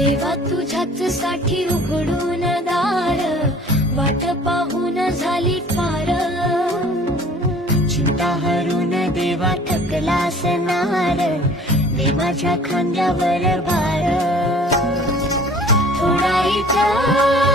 देवा तुझ्याच साठी उघडून दार, वाट पाहून झाली फार। चिंता हरून देवा थकलास नार, दे माझ्या खांद्यावर भार। थोडा इथं